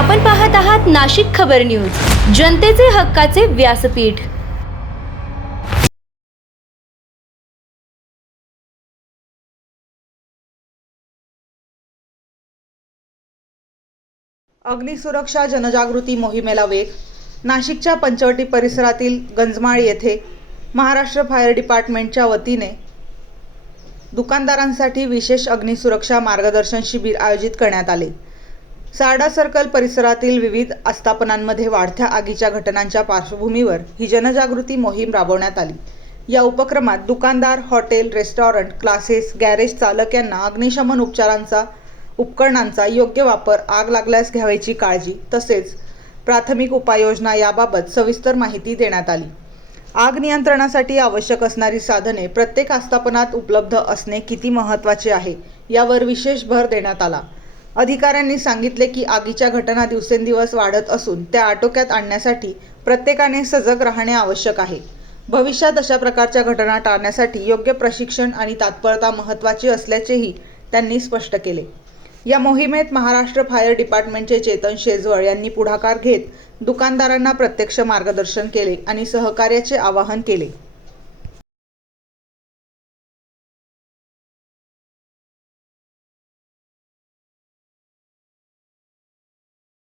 आपण पाहत आहात नाशिक खबर न्यूज, जनतेचे हक्काचे व्यासपीठ। अग्निसुरक्षा जनजागृती मोहिमेला वेग। नाशिकच्या पंचवटी परिसरातील गंजमाळ येथे महाराष्ट्र फायर डिपार्टमेंटच्या वतीने दुकानदारांसाठी विशेष अग्निसुरक्षा मार्गदर्शन शिबिर आयोजित करण्यात आले। सारडा सर्कल परिसरातील विविध आस्थापनांमध्ये वाढत्या आगीच्या घटनांच्या पार्श्वभूमीवर ही जनजागृती मोहीम राबवण्यात आली। या उपक्रमात दुकानदार, हॉटेल, रेस्टॉरंट, क्लासेस, गॅरेज चालक यांना अग्निशमन उपकरणांचा योग्य वापर, आग लागल्यास घ्यावयाची काळजी तसेच प्राथमिक उपाययोजना याबाबत सविस्तर माहिती देण्यात आली। आग नियंत्रणासाठी आवश्यक असणारी साधने प्रत्येक आस्थापनात उपलब्ध असणे किती महत्त्वाचे आहे यावर विशेष भर देण्यात आला। अधिकाऱ्यांनी सांगितले की आगीच्या घटना दिवसेंदिवस वाढत असून त्या आटोक्यात आणण्यासाठी प्रत्येकाने सजग राहणे आवश्यक आहे। भविष्यात अशा प्रकारच्या घटना टाळण्यासाठी योग्य प्रशिक्षण आणि तत्परता महत्त्वाची असल्याचेही त्यांनी स्पष्ट केले। या मोहिमेत महाराष्ट्र फायर डिपार्टमेंटचे चेतन शेजवळ यांनी पुढाकार घेत दुकानदारांना प्रत्यक्ष मार्गदर्शन केले आणि सहकार्याचे आवाहन केले।